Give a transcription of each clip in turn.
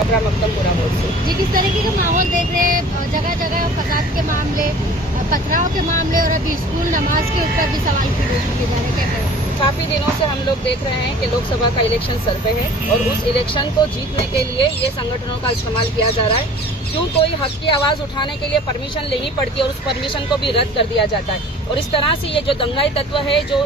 छात्रा मक्तमपुरा मोड़ से। जी, किस तरीके का माहौल देख रहे हैं? जगह जगह फसाद के मामले, पथराव के मामले और अभी स्कूल नमाज के ऊपर भी सवाल किए जा रहे हैं, क्या करें? काफी दिनों से हम लोग देख रहे हैं कि लोकसभा का इलेक्शन सर पे है और उस इलेक्शन को जीतने के लिए ये संगठनों का इस्तेमाल किया जा रहा है। क्यों कोई हक की आवाज उठाने के लिए परमिशन लेनी पड़ती है और उस परमिशन को भी रद्द कर दिया जाता है। और इस तरह से ये जो दंगाई तत्व है, जो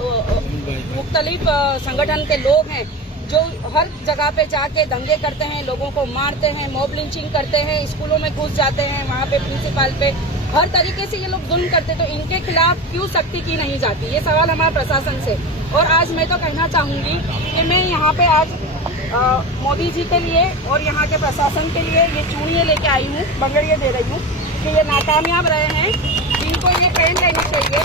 मुख्तलिफ संगठन के लोग हैं, जो हर जगह पे जाके दंगे करते हैं, लोगों को मारते हैं, मॉब लिंचिंग करते हैं, स्कूलों में घुस जाते हैं, वहाँ पे प्रिंसिपल पे हर तरीके से ये लोग जुल्म करते, तो इनके खिलाफ क्यों सख्ती की नहीं जाती? ये सवाल हमारा प्रशासन से। और आज मैं तो कहना चाहूंगी कि मैं यहाँ पे आज मोदी जी के लिए और यहाँ के प्रशासन के लिए ये चूड़ियाँ लेके आई हूँ, बंगड़ियाँ दे रही हूँ कि ये नाकामयाब रहे हैं, इनको ये पहन लेनी चाहिए।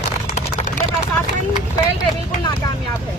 ये प्रशासन फेल है, बिल्कुल नाकामयाब है,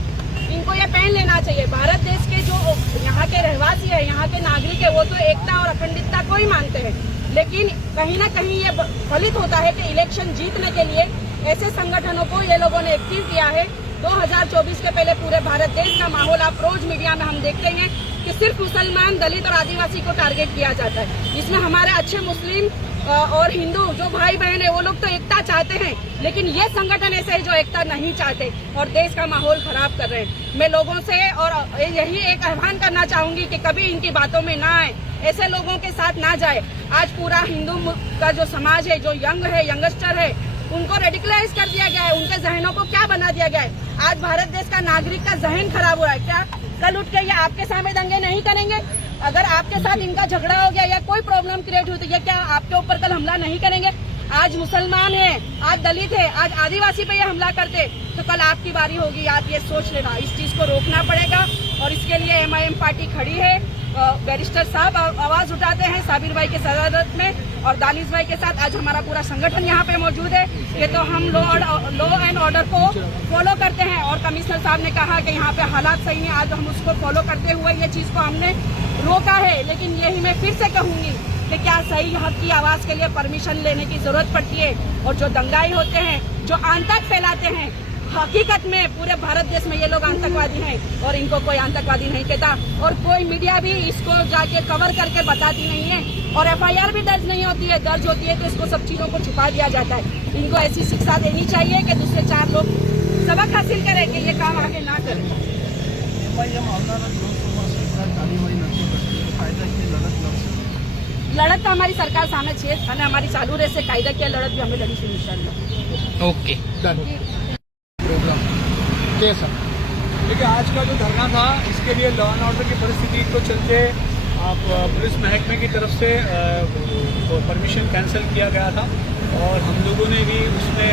इनको ये पहन लेना चाहिए। भारत देश के जो यहाँ के रहवासी है, यहाँ के नागरिक है, वो तो एकता और अखंडितता को ही मानते हैं, लेकिन कहीं ना कहीं ये फलित होता है कि इलेक्शन जीतने के लिए ऐसे संगठनों को ये लोगों ने एक्टिव किया है। 2024 के पहले पूरे भारत देश का माहौल आप रोज मीडिया में हम देखते हैं कि सिर्फ मुसलमान, दलित और आदिवासी को टारगेट किया जाता है। इसमें हमारे अच्छे मुस्लिम और हिंदू जो भाई बहन है, वो लोग तो एकता चाहते हैं, लेकिन ये संगठन ऐसे है जो एकता नहीं चाहते और देश का माहौल खराब कर रहे हैं। मैं लोगों से और यही एक आह्वान करना चाहूंगी कि कभी इनकी बातों में ना आए, ऐसे लोगों के साथ ना जाए। आज पूरा हिंदू का जो समाज है, जो यंग है, यंगस्टर है, उनको रेडिकलाइज कर दिया गया है, उनके जहनों को क्या बना दिया गया है। आज भारत देश का नागरिक का जहन खराब हो रहा है। क्या कल उठ के ये आपके सामने दंगे नहीं करेंगे? अगर आपके साथ इनका झगड़ा हो गया या कोई प्रॉब्लम क्रिएट हुई तो ये क्या आपके ऊपर कल हमला नहीं करेंगे? आज मुसलमान है, आज दलित है, आज आदिवासी पे ये हमला करते तो कल आपकी बारी होगी। आप ये सोच लेना, इस चीज को रोकना पड़ेगा और इसके लिए MIM पार्टी खड़ी है। बैरिस्टर साहब आवाज उठाते हैं साबिर भाई के सदारत में और दानिश भाई के साथ आज हमारा पूरा संगठन यहाँ पे मौजूद है। ये तो हम लॉ एंड ऑर्डर को फॉलो करते हैं और कमिश्नर साहब ने कहा कि यहाँ पे हालात सही हैं, आज हम उसको फॉलो करते हुए ये चीज को हमने रोका है। लेकिन यही मैं फिर से कहूंगी कि क्या सही हक की आवाज के लिए परमिशन लेने की जरूरत पड़ती है? और जो दंगाई होते हैं, जो आतंक फैलाते हैं, हकीकत में पूरे भारत देश में ये लोग आतंकवादी हैं और इनको कोई आतंकवादी नहीं कहता और कोई मीडिया भी इसको जाके कवर करके बताती नहीं है और FIR भी दर्ज नहीं होती है। दर्ज होती है तो इसको सब चीजों को छुपा दिया जाता है। इनको ऐसी शिक्षा देनी चाहिए कि दूसरे 4 लोग सबक हासिल करें कि ये काम आगे ना करें। लड़त तो हमारी सरकार सामने छे અને हमारी चालू રહેશે કાયદાકીય लड़त भी हमें लड़ीશું इंशाअल्लाह। ओके सर देखिए, आज का जो धरना था इसके लिए लॉ एंड ऑर्डर की परिस्थिति को चलते आप पुलिस महकमे की तरफ से परमिशन कैंसिल किया गया था और हम लोगों ने भी उसमें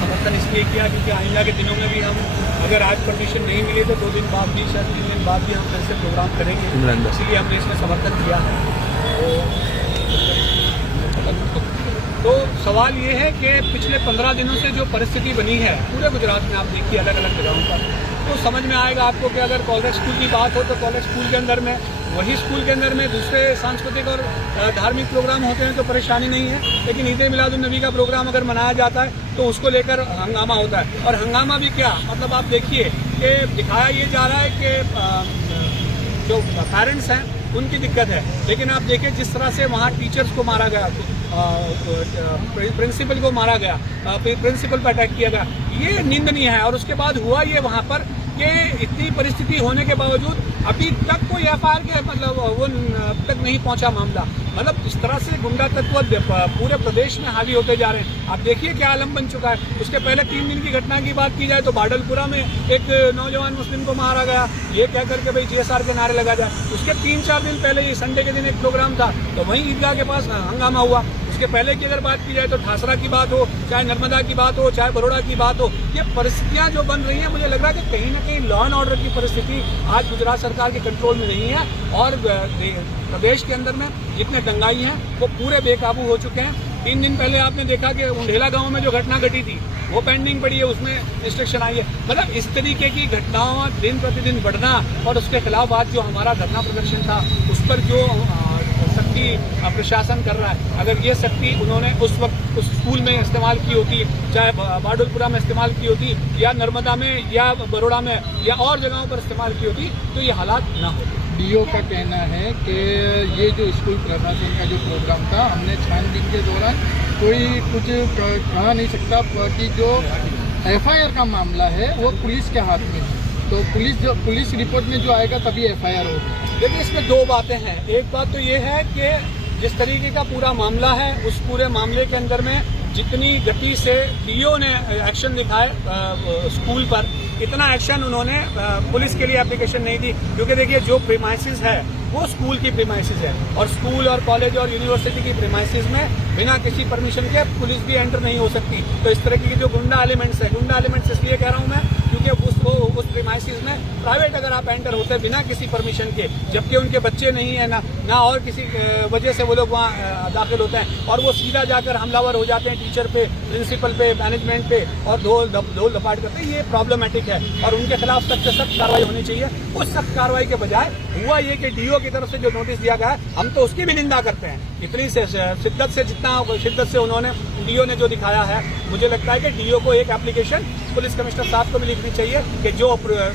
समर्थन इसलिए किया क्योंकि आइंदा के दिनों में भी हम अगर आज परमिशन नहीं मिली तो 2 दिन बाद भी, शायद 3 दिन बाद भी हम फिर से प्रोग्राम करेंगे, इसलिए हमने इसमें समर्थन किया है। तो सवाल ये है कि पिछले 15 दिनों से जो परिस्थिति बनी है पूरे गुजरात में, आप देखिए अलग अलग जगहों पर, तो समझ में आएगा आपको कि अगर कॉलेज स्कूल की बात हो तो कॉलेज स्कूल के अंदर में, वही स्कूल के अंदर में दूसरे सांस्कृतिक और धार्मिक प्रोग्राम होते हैं तो परेशानी नहीं है, लेकिन ईद मिलादुन नबी का प्रोग्राम अगर मनाया जाता है तो उसको लेकर हंगामा होता है। और हंगामा भी क्या, मतलब आप देखिए कि दिखाया ये जा रहा है कि जो पेरेंट्स हैं उनकी दिक्कत है, लेकिन आप देखिए जिस तरह से वहाँ टीचर्स को मारा गया, प्रिंसिपल को मारा गया, प्रिंसिपल पर अटैक किया गया, ये निंदनीय है। और उसके बाद हुआ ये वहाँ पर कि इतनी परिस्थिति होने के बावजूद अभी तक कोई FIR के मतलब वो तक नहीं पहुंचा मामला। मतलब इस तरह से गुंडा तत्व पूरे प्रदेश में हावी होते जा रहे हैं। आप देखिए क्या आलम बन चुका है। उसके पहले 3 दिन की घटना की बात की जाए तो बाडलपुरा में एक नौजवान मुस्लिम को मारा गया, ये कह करके भाई GSR के नारे लगा जाए। उसके 3-4 दिन पहले, ये संडे के दिन एक प्रोग्राम था तो वहीं ईदगाह के पास हंगामा हुआ। उसके पहले की अगर बात की जाए तो ठासरा की बात हो, चाहे नर्मदा की बात हो, चाहे बड़ौदा की बात हो, ये परिस्थितियां जो बन रही हैं, मुझे लग रहा है कि कहीं ना कहीं लॉ एंड ऑर्डर की परिस्थिति आज गुजरात सरकार के कंट्रोल में नहीं है और प्रदेश के अंदर में जितने दंगाई हैं वो पूरे बेकाबू हो चुके हैं। 3 दिन पहले आपने देखा कि उंढेला गांव में जो घटना घटी थी वो पेंडिंग पड़ी है, उसमें रिस्ट्रिक्शन आई है। मतलब इस तरीके की घटनाओं दिन प्रतिदिन बढ़ना और उसके खिलाफ आज जो हमारा धरना प्रदर्शन था उस पर जो सख्ती प्रशासन कर रहा है, अगर ये सख्ती उन्होंने उस वक्त उस स्कूल में इस्तेमाल की होती, चाहे बाडलपुरा में इस्तेमाल की होती या नर्मदा में या बड़ौदा में या और जगहों पर इस्तेमाल की होती तो ये हालात ना होते। डीओ का कहना है कि ये जो स्कूल प्रशासन का जो प्रोग्राम था, हमने छानबीन के दौरान कोई कुछ कहा नहीं सकता कि जो एफआईआर का मामला है वो पुलिस के हाथ में है। तो पुलिस रिपोर्ट में जो आएगा तभी एफआईआर होगी। देखिए, इसमें दो बातें हैं। एक बात तो ये है कि जिस तरीके का पूरा मामला है, उस पूरे मामले के अंदर में जितनी गति से डीओ ने एक्शन दिखाए स्कूल पर, इतना एक्शन उन्होंने पुलिस के लिए एप्लीकेशन नहीं दी। क्योंकि देखिए, जो प्रीमाइसिस है वो स्कूल की प्रीमाइसिस है, और स्कूल और कॉलेज और यूनिवर्सिटी की प्रीमाइसिस में बिना किसी परमिशन के पुलिस भी एंटर नहीं हो सकती। तो इस तरह की जो गुंडा एलिमेंट्स है, गुंडा एलिमेंट्स इसलिए कह रहा हूँ मैं क्योंकि उस प्रीमाइसिस में प्राइवेट अगर आप एंटर होते हैं बिना किसी परमिशन के, जबकि उनके बच्चे नहीं है ना और किसी वजह से वो लोग वहाँ दाखिल होते हैं, और वो सीधा जाकर हमलावर हो जाते हैं टीचर पे, प्रिंसिपल पे, मैनेजमेंट पे, और ढोल धपाट करते हैं। ये प्रॉब्लमेटिक है और उनके खिलाफ सख्त से सख्त कार्रवाई होनी चाहिए। उस सख्त कार्रवाई के बजाय हुआ ये कि डीओ की तरफ से जो नोटिस दिया गया है, हम तो उसकी भी निंदा करते हैं। इतनी जितना शिद्दत से उन्होंने डीओ ने जो दिखाया है, मुझे लगता है कि डीओ को एक एप्लीकेशन पुलिस कमिश्नर साहब को भी लिखनी चाहिए कि जो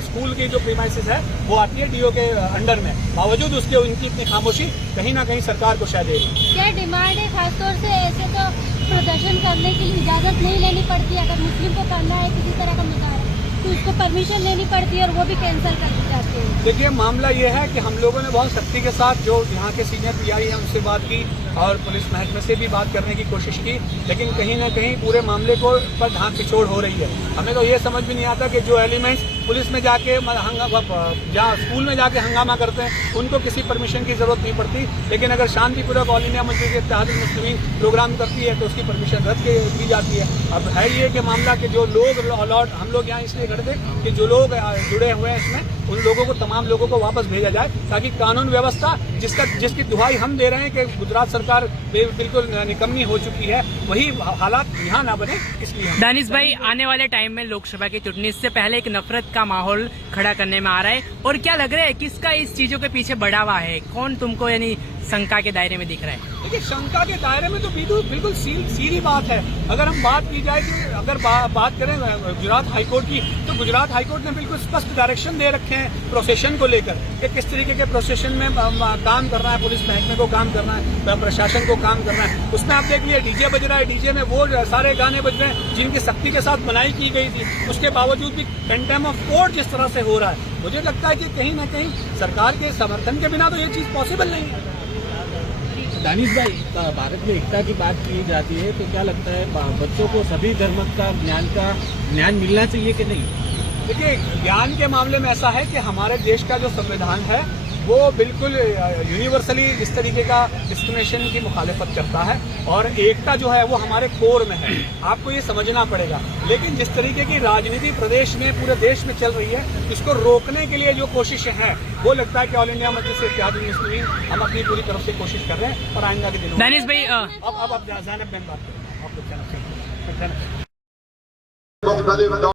स्कूल की जो प्रीमाइसिस है वो आती है डीओ के अंडर में, बावजूद उसके उनकी इतनी खामोशी कहीं ना कहीं सरकार को शायद है। क्या डिमांड है? खासतौर से ऐसे तो प्रदर्शन करने के लिए इजाजत नहीं लेनी पड़ती। अगर मुस्लिम को करना है किसी तरह का मुजाहरा तो उसको परमिशन लेनी पड़ती है और वो भी कैंसिल कर दी जाती है। देखिए, मामला ये है कि हम लोगों ने बहुत सख्ती के साथ जो यहाँ के सीनियर पीआई हैं उनसे बात की और पुलिस महकमे से भी बात करने की कोशिश की, लेकिन कहीं ना कहीं पूरे मामले को पर ढांक पिछोड़ हो रही है। हमें तो ये समझ भी नहीं आता कि जो एलिमेंट्स पुलिस में जाके जहाँ स्कूल में जाके हंगामा करते हैं उनको किसी परमिशन की जरूरत नहीं पड़ती, लेकिन अगर शांतिपूर्वक ऑल इंडिया मजलिस इत्तेहादुल मुस्लिमीन प्रोग्राम करती है तो उसकी परमिशन रद्द की जाती है। अब है ये कि मामला के जो लोग अलॉट हम लोग यहाँ इसलिए करते कि जो लोग जुड़े हुए हैं इसमें, उन लोगों को, तमाम लोगों को वापस भेजा जाए, ताकि कानून व्यवस्था जिसकी दुहाई हम दे रहे हैं कि गुजरात सरकार बिल्कुल निकम्मी हो चुकी है, वही हालात यहाँ ना बने, इसलिए। दानिश भाई, आने वाले टाइम में लोकसभा की चुनाव से पहले एक नफरत का माहौल खड़ा करने में आ रहा है, और क्या लग रहा है किसका इस चीजों के पीछे बढ़ावा है? कौन तुमको यानी शंका के दायरे में दिख रहा है? देखिए, शंका के दायरे में तो बिल्कुल सीधी बात है। अगर हम बात की जाए कि अगर बात करें गुजरात हाईकोर्ट की, तो गुजरात हाईकोर्ट ने बिल्कुल स्पष्ट डायरेक्शन दे रखे हैं प्रोसेशन को लेकर कि किस तरीके के प्रोसेशन में काम करना है, पुलिस महकमे को काम करना है, प्रशासन को काम करना है। उसमें आप देख लिए डीजे बज रहा है, डीजे में वो सारे गाने बज रहे हैं जिनकी सख्ती के साथ बनाई की गई थी, उसके बावजूद भी कंटेम्प्ट ऑफ कोर्ट जिस तरह से हो रहा है, मुझे लगता है कि कहीं ना कहीं सरकार के समर्थन के बिना तो ये चीज पॉसिबल नहीं है। दानिश भाई, भारत में एकता की बात की जाती है, तो क्या लगता है बच्चों को सभी धर्म का ज्ञान मिलना चाहिए कि नहीं? देखिए, ज्ञान के मामले में ऐसा है कि हमारे देश का जो संविधान है वो बिल्कुल यूनिवर्सली इस तरीके का डिस्क्रिमिनेशन की मुखालिफत करता है, और एकता जो है वो हमारे कोर में है। आपको ये समझना पड़ेगा। लेकिन जिस तरीके की राजनीति प्रदेश में, पूरे देश में चल रही है, इसको रोकने के लिए जो कोशिशें हैं, वो लगता है कि ऑल इंडिया मजलिस इत्तेहादुल मुस्लिमीन हम अपनी पूरी तरफ से कोशिश कर रहे हैं, और आइंदा के दिनों दानिश भाई, अब ज़ैनब बहन बात करें, आप लोग